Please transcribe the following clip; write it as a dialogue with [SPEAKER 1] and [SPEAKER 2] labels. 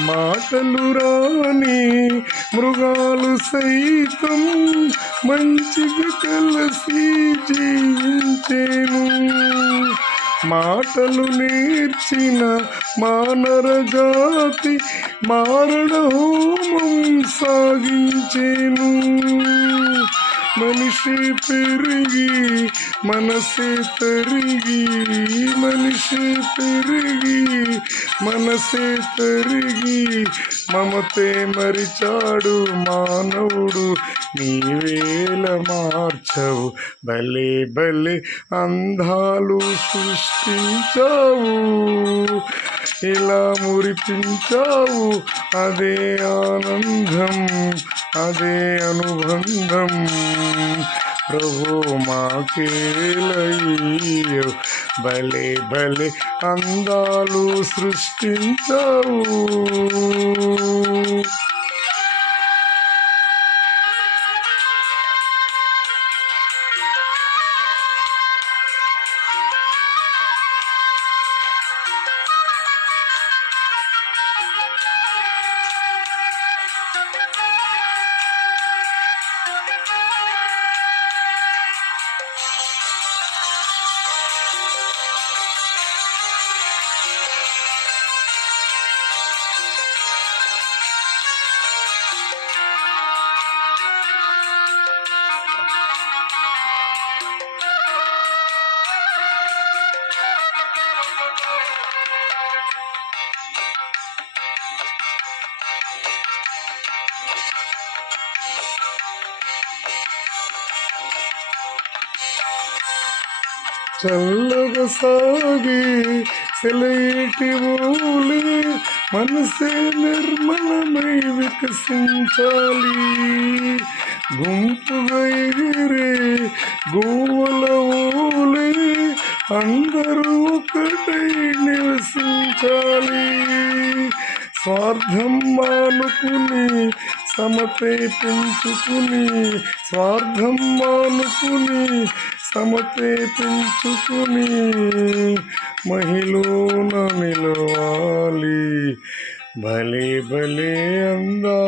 [SPEAKER 1] మాటలు రాని మృగాలు సైతం మంచిగా కలిసి జీవించేను. మాటలు నేర్చిన మానర జాతి మారణ హోమం సాగించేను. మనిషి పెరిగి మనసే పెరిగి మనిషి పెరిగి మనసే తరిగి మమతే మరిచాడు మానవుడు. నీవేల మార్చవు భలే భలే అందాలు సృష్టించావు. ఇలా మురిపించావు అదే ఆనందం అదే అనుబంధం. ప్రభు మాకేలయ్యో భలే భలే అందాలు సృష్టించవు. చల్లగా సాగి సెలయేటి ఊలి మనసే నిర్మలమై వికసించాలి గుంపుగా ఎగిరే గోవల ఊలి అందరూ ఒకటై నివసించాలి స్వార్థం మానుకుని సమతే పెంచుకుని స్వార్థం మానుకుని సమతే పెంచుకుని మహిళన నిలవాలి. భలే భలే అందా